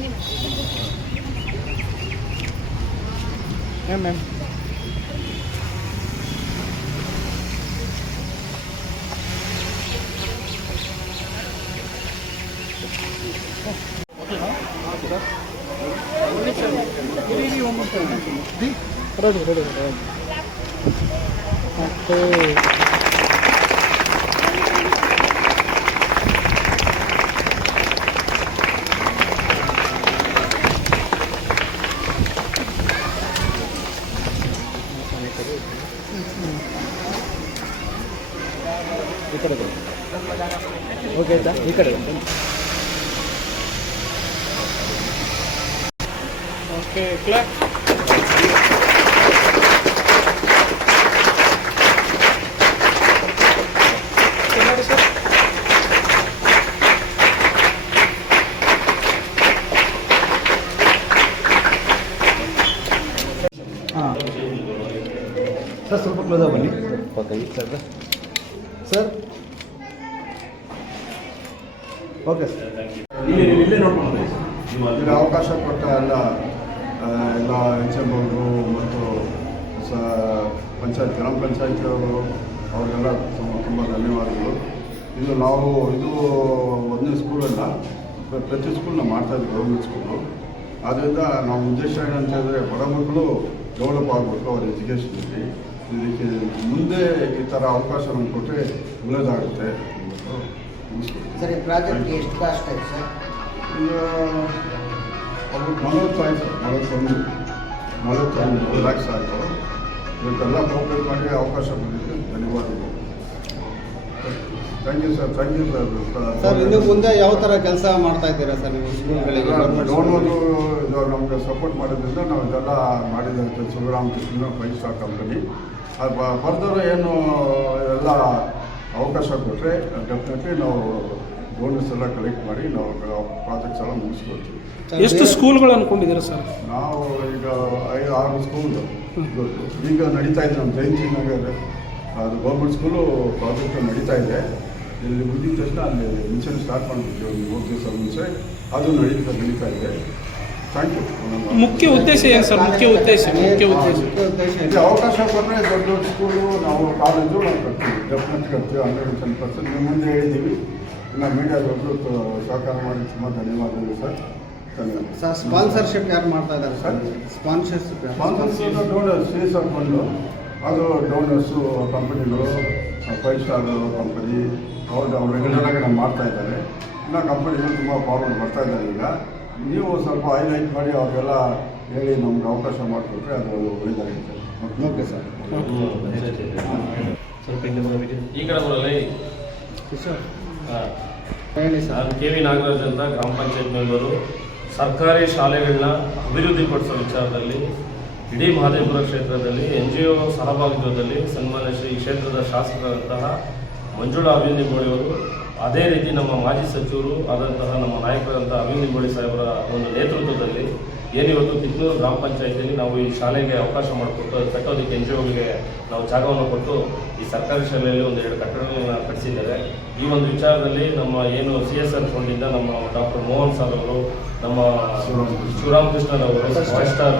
네, 네. 그래도 그래도 그래도 오케이 okay ಆಯ್ತಾ ಈ ಕಡೆ ಬನ್ನಿ. ಓಕೆ ಕ್ಲಾಪ್ ನೋಡಿ ಸರ್ ಹಾಂ ಸರ್ ಸ್ವಲ್ಪ ಕ್ಲೋಸ್ ಬನ್ನಿ ಸರ್ ಸರ್ ಓಕೆ ಸರ್ ಈಗ ಅವಕಾಶ ಕೊಟ್ಟ ಎಲ್ಲ ಎಲ್ಲ ಎಚ್ ಎಂ ಅವರು ಮತ್ತು ಸ ಪಂಚಾಯತ್ ಗ್ರಾಮ ಪಂಚಾಯತಿ ಅವರು ಅವ್ರಿಗೆಲ್ಲ ತುಂಬ ತುಂಬ ಧನ್ಯವಾದಗಳು. ಇದು ನಾವು ಇದು ಒಂದನೇ ಸ್ಕೂಲಲ್ಲ ಪ್ರ- ಪ್ರತಿ ಸ್ಕೂಲ್ನ ಇದ್ದೀವಿ ಗೌರ್ಮೆಂಟ್ ಸ್ಕೂಲು ಆದ್ದರಿಂದ ನಮ್ಮ ಉದ್ದೇಶ ಏನಂತ ಹೇಳಿದ್ರೆ ಬಡ ಮಕ್ಕಳು ಡೆವಲಪ್ ಆಗಬೇಕು ಅವ್ರ ಎಜುಕೇಷನಲ್ಲಿ ಇದಕ್ಕೆ ಮುಂದೆ ಈ ಥರ ಅವಕಾಶ ನಮ್ಗೆ ಕೊಟ್ಟರೆ ಒಳ್ಳೆಯದಾಗುತ್ತೆ. ಸರ್ ಈ ಪ್ರಾಜೆಕ್ಟ್ ಎಷ್ಟು ಕಾಸ್ಟ್ ಆಯ್ತು ಸರ್ ಒಬ್ಬರು ನಲವತ್ತು ಆಯ್ತು ನಲವತ್ತೊಂದು ನಲವತ್ತೊಂದು ಲ್ಯಾಕ್ಸ್ ಆಯಿತು. ಇವತ್ತೆಲ್ಲ ಕೋಪರೇಟ್ ಮಾಡಿ ಅವಕಾಶ ಬಂದಿದ್ದು ಧನ್ಯವಾದಗಳು. Thank you sir thank you sir sir ಇನ್ನು ಮುಂದೆ ಯಾವ ಥರ ಕೆಲಸ ಮಾಡ್ತಾ ಇದ್ದೀರಾ ಸರ್ ನೀವು? ಸ್ಕೂಲ್ಗಳಿಗೆ ಡೋನರು ಇದು ನಮಗೆ ಸಪೋರ್ಟ್ ಮಾಡೋದ್ರಿಂದ ನಾವು ಇದೆಲ್ಲ ಮಾಡಿದಂತೆ. Shivaramakrishna five star company further ಏನು ಎಲ್ಲ ಅವಕಾಶ ಕೊಟ್ಟರೆ ಡೆಫಿನೆಟ್ಲಿ ನಾವು ಡೋನರ್ಸ್ ಎಲ್ಲ ಕಲೆಕ್ಟ್ ಮಾಡಿ ನಾವು ಪ್ರಾಜೆಕ್ಟ್ಸ್ ಎಲ್ಲ ಮುಗಿಸ್ಕೊಡ್ತೀವಿ ಎಷ್ಟು ಸ್ಕೂಲ್ಗಳು ಅನ್ಕೊಂಡಿದ್ದೀರಾ ಸರ್? ನಾವು ಈಗ ಐದು ಆರು ಸ್ಕೂಲ್ ಈಗ ನಡೀತಾ ಇದೆ ನಮ್ಮ ಜಯಂತಿ ನಗರ ಅದು ಗೌರ್ಮೆಂಟ್ ಸ್ಕೂಲು ಪ್ರಾಜೆಕ್ಟ್ ನಡೀತಾ ಇದೆ. ಇಲ್ಲಿ ಮುಗಿದ ತಕ್ಷಣ ಅಲ್ಲಿ ಮಿಷನ್ ಸ್ಟಾರ್ಟ್ ಮಾಡಿಬಿಟ್ಟು ಒಂದು ಮೂರು ದಿವಸ ಮುಂಚೆ. ಅದು ನಡೀತಾ ನಡೀತಾ ಇದೆ. ಮುಖ್ಯ ಉದ್ದೇಶ ಏನು ಸರ್? ಮುಖ್ಯ ಉದ್ದೇಶ ಮುಖ್ಯ ಉದ್ದೇಶ. ಅವಕಾಶ ಕೊಟ್ಟರೆ ದೊಡ್ಡ ದೊಡ್ಡ ಸ್ಕೂಲು ನಾವು ಕಾಲೇಜು ನಾವು ಕಟ್ತೀವಿ ಡೆಫಿನೆಟ್ ಕಟ್ತೀವಿ ಹಂಡ್ರೆಡ್ ಟೆನ್ ಪರ್ಸೆಂಟ್ ನಿಮ್ಮ ಮುಂದೆ ಹೇಳಿದ್ದೀವಿ. ಇನ್ನು ದೊಡ್ಡ ಸಹಕಾರ ಮಾಡಿ ತುಂಬ ಧನ್ಯವಾದಗಳು ಸರ್. ಧನ್ಯವಾದ. ಸರ್ ಸ್ಪಾನ್ಸರ್ಶಿಪ್ ಯಾರು ಮಾಡ್ತಾ ಇದ್ದಾರೆ sir? Sponsorship sponsorship donors fees ಬಂದು ಅದು ಡೋನರ್ಸು ಕಂಪನಿಗಳು ಫೈವ್ ಸ್ಟಾರ್ ಕಂಪನಿ ಅವ್ರು ಅವ್ರು ರೆಗ್ಯುಲರಾಗಿ ನಾವು ಮಾಡ್ತಾ ಇದ್ದಾರೆ. ಇನ್ನು ಕಂಪನಿಗಳು ತುಂಬ ಫಾರ್ವರ್ಡ್ ಬರ್ತಾ ಇದ್ದಾರೆ ಈಗ. ನೀವು ಸ್ವಲ್ಪ ಹೈಲೈಟ್ ಮಾಡಿ ಅವ್ರಿಗೆಲ್ಲ ಹೇಳಿ ನಮ್ಗೆ ಅವಕಾಶ ಮಾಡಿಕೊಟ್ರೆ ಅದು ಒಳ್ಳೆಯದಾಗುತ್ತೆ ಓಕೆ ಸರ್. ಈ ಕಡೆ ಬರಲಿ ಸರ್ ಹೇಳಿ ಸರ್. ನಾನು ಕೆ ವಿ ನಾಗರಾಜ್ ಅಂತ ಗ್ರಾಮ ಪಂಚಾಯತ್ ಮೆಂಬರು. ಸರ್ಕಾರಿ ಶಾಲೆಗಳನ್ನ ಅಭಿವೃದ್ಧಿಪಡಿಸೋ ವಿಚಾರದಲ್ಲಿ ಇಡೀ ಮಹದೇವಪುರ ಕ್ಷೇತ್ರದಲ್ಲಿ ಎನ್ ಜಿ ಒ ಸಹಭಾಗಿತ್ವದಲ್ಲಿ ಸನ್ಮಾನ್ಯ ಶ್ರೀ ಕ್ಷೇತ್ರದ ಶಾಸಕರಂತಹ ಮಂಜುಳಾ ಅಭಿವೃದ್ಧಿ ಬೋಳಿಯವರು ಅದೇ ರೀತಿ ನಮ್ಮ ಮಾಜಿ ಸಚಿವರು ಆದಂತಹ ನಮ್ಮ ನಾಯಕರಂತಹ ಅಭಿವೃದ್ಧಿ ಬೋಳಿ ಸಾಹೇಬರ ಒಂದು ನೇತೃತ್ವದಲ್ಲಿ ಏನಿವತ್ತು ಕಿತ್ನೂರು ಗ್ರಾಮ ಪಂಚಾಯತಿಯಲ್ಲಿ ನಾವು ಈ ಶಾಲೆಗೆ ಅವಕಾಶ ಮಾಡಿಕೊಟ್ಟು ಅದು ಕಟ್ಟೋದಕ್ಕೆ ಎನ್ ಜಿ ಒಗಳಿಗೆ ನಾವು ಜಾಗವನ್ನು ಕೊಟ್ಟು ಈ ಸರ್ಕಾರಿ ಶಾಲೆಯಲ್ಲಿ ಒಂದು ಎರಡು ಕಟ್ಟಡಗಳನ್ನು ಕಟ್ಟಿಸಿದ್ದಾರೆ. ಈ ಒಂದು ವಿಚಾರದಲ್ಲಿ ನಮ್ಮ ಏನು ಸಿ ಎಸ್ ಆರ್ ಫಂಡಿಂದ ನಮ್ಮ ಡಾಕ್ಟರ್ ಮೋಹನ್ ಸರ್ ಅವರು ನಮ್ಮ ಶಿವರಾಮಕೃಷ್ಣನ್ ಅವರು ಫೈವ್ ಸ್ಟಾರ್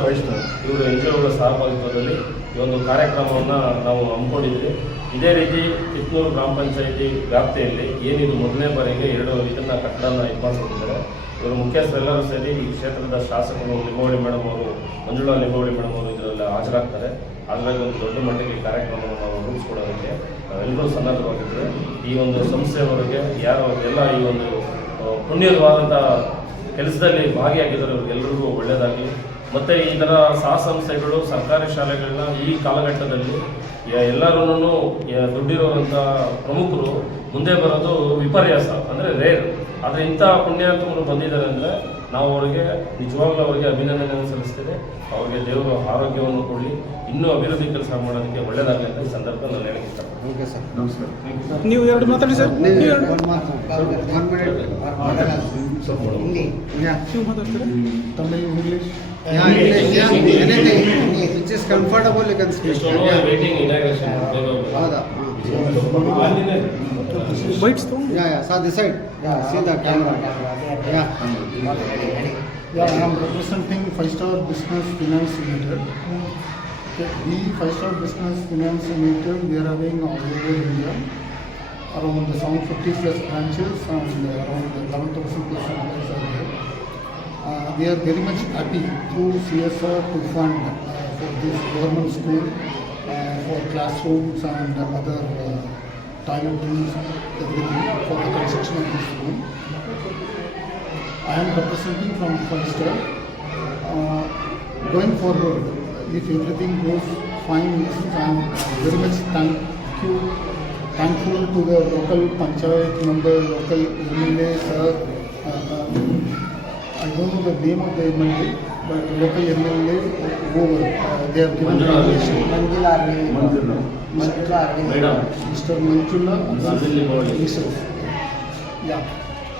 ಇವರು ಎನ್ ಜಿ ಒಗಳ ಸಹಭಾಗಿತ್ವದಲ್ಲಿ ಈ ಒಂದು ಕಾರ್ಯಕ್ರಮವನ್ನು ನಾವು ಹಮ್ಮಿಕೊಂಡಿದ್ವಿ ಇದೇ ರೀತಿ ಕಿತ್ನೂರು ಗ್ರಾಮ ಪಂಚಾಯಿತಿ ವ್ಯಾಪ್ತಿಯಲ್ಲಿ ಏನಿದು ಮೊದಲನೇ ಬಾರಿಗೆ ಎರಡು ಇದನ್ನು ಕಟ್ಟಡನ ಇದು ಮಾಡಿಕೊಂಡಿದ್ದಾರೆ. ಇವರು ಮುಖ್ಯಸ್ಥರೆಲ್ಲರೂ ಸೇರಿ ಈ ಕ್ಷೇತ್ರದ ಶಾಸಕರು ಲಿಂಬೋಳಿ ಮೇಡಮ್ ಅವರು, ಮಂಜುಳಾ ಲಿಂಗೋಳಿ ಮೇಡಮ್ ಅವರು ಇದರಲ್ಲಿ ಹಾಜರಾಗ್ತಾರೆ. ಹಾಗಾಗಿ ಒಂದು ದೊಡ್ಡ ಮಟ್ಟಿಗೆ ಕಾರ್ಯಕ್ರಮವನ್ನು ನಾವು ರೂಪಿಸ್ಕೊಡೋದಕ್ಕೆ ನಾವೆಲ್ಲರೂ ಸನ್ನದ್ಧವಾಗಿದ್ದರೆ ಈ ಒಂದು ಸಂಸ್ಥೆಯವರಿಗೆ ಯಾರು ಎಲ್ಲ ಈ ಒಂದು ಪುಣ್ಯವಾದಂಥ ಕೆಲಸದಲ್ಲಿ ಭಾಗಿಯಾಗಿದ್ದಾರೆ. ಅವ್ರಿಗೆಲ್ಲರಿಗೂ ಒಳ್ಳೆಯದಾಗಲಿ. ಮತ್ತು ಈ ಥರ ಸಹ ಸಂಸ್ಥೆಗಳು ಸರ್ಕಾರಿ ಶಾಲೆಗಳನ್ನ ಈ ಕಾಲಘಟ್ಟದಲ್ಲಿ ಎಲ್ಲರೂ ದುಡ್ಡಿರುವಂಥ ಪ್ರಮುಖರು ಮುಂದೆ ಬರೋದು ವಿಪರ್ಯಾಸ ಅಂದರೆ ರೇರ್ ಆದರೆ ಇಂಥ ಪುಣ್ಯಾತ್ಮರು ಬಂದಿದ್ದಾರೆ ಅಂದರೆ ನಾವು ಅವರಿಗೆ ನಿಜವಾಗ್ಲೂ ಅವರಿಗೆ ಅಭಿನಂದನೆಯನ್ನು ಸಲ್ಲಿಸ್ತೇವೆ. ಅವರಿಗೆ ದೇವರು ಆರೋಗ್ಯವನ್ನು ಕೊಡಲಿ. ಇನ್ನೂ ಅಭಿವೃದ್ಧಿ ಕೆಲಸ ಮಾಡೋದಕ್ಕೆ ಒಳ್ಳೆಯದಾಗಲಿ ಅಂತ ಈ ಸಂದರ್ಭ ನಾನು ಹೇಳಕ್ಕೆ ಇಷ್ಟಪಡ್ತೀನಿ ಓಕೆ ಸರ್ ನಮಸ್ಕಾರ ನೀವು ಎರಡು ಮಾತಾಡಿ. ಸರ್ ಹಿಂದಿ ಯಾ ತಮಿಳು ಇಂಗ್ಲೀಷ್ can speak. ಎಷ್ಟೋ Yeah. ವೇಟಿಂಗ್ ಇನಾಗ್ರೇಷನ್ ಹೌದಾ ಬೈಟ್ಸ್ ತಗೊಂಡು yeah yeah saw this side yeah. Yeah. Ready ready Yeah, I am representing Five Star Business Finance Limited. Okay, we Five Star Business Finance Limited, we are having all the India, around 750 plus branches and around 11,000 plus employees are there. Uh, we are very much happy through CSR to fund uh, for this government school, uh, for classrooms and other uh, toiletries, everything for the construction of this school. I am representing from Five-Star. Uh, Going forward, if everything goes fine, I am very much thank you, thankful to the local panchayat member, local MLA, sir. Uh, I don't know the name of the MLA, but local MLA over. Uh, they have given permission. Manjula Manjula. Mr. Manjula himself. Yeah.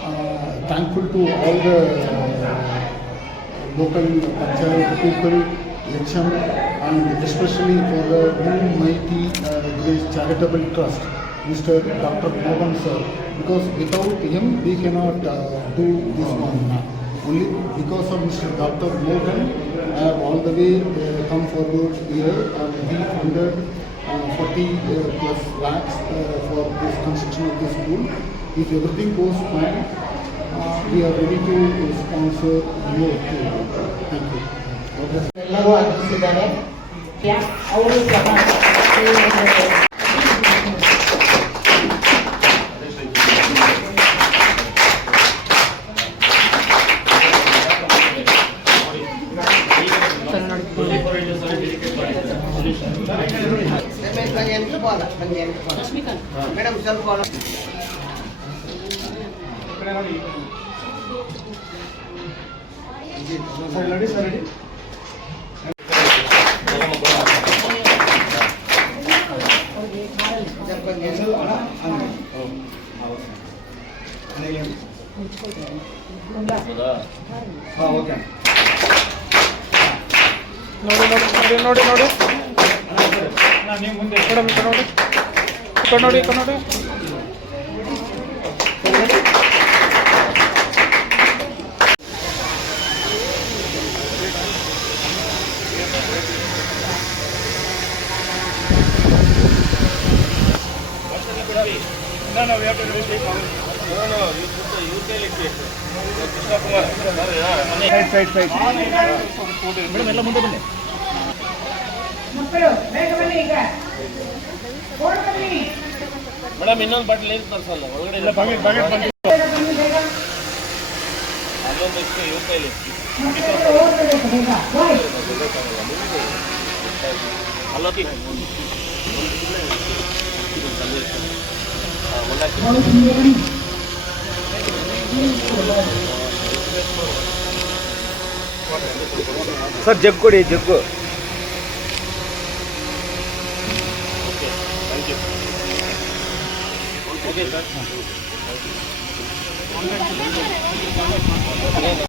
Uh, thankful to all the uh, local panchayat people. election and especially for the New Mighty uh, Charitable Trust. Mr. Dr. Mohan sir, because without him we cannot uh, do this one. Only because of Mr. Dr. Mohan, I have all the way uh, come forward here and we funded uh, 40 uh, plus lakhs uh, for this construction of this school. If everything goes fine, uh, we are ready to uh, sponsor more too. Thank you. ಎಲ್ಲರೂ ಆಗಮಿಸಿದ್ದಾರೆ ಯಾ- ಅವರು ಸಹ madam ಸ್ವಲ್ಪ Sir, ready, sir, ready? ಸ್ವಲ್ಪ ಎನ್ಸ್ಕೋಲ್ಲ. ಹಾಂ okay ನೋಡಿ ನೋಡಿ ನೋಡಿ ನೋಡಿ ನೋಡಿ ಮೇಡಮ್ ಈ ಕಡೆ ನೋಡಿ ಈ ಕನ್ನಡಿ. ಮೇಡಮ್ ಎಲ್ಲ ಮುಂದೆ ಬನ್ನಿ ಸೈಡ್ ಸೈಡ್ ಸೈಡ್ ಈಗ ಬನ್ನಿ ಮೇಡಮ್ ಇನ್ನೊಂದು ಬಾಟಲ್ ಏನು ತರಿಸಲ್ಲ? ಒಳಗಡೆ ಅಲ್ಲೊಂದು ಎಷ್ಟು ಇವ್ರ ಕೈಲಿ. ಸರ್ ಜಗ್ ಕೊಡಿ ಜಗ್ಗು. Okay sir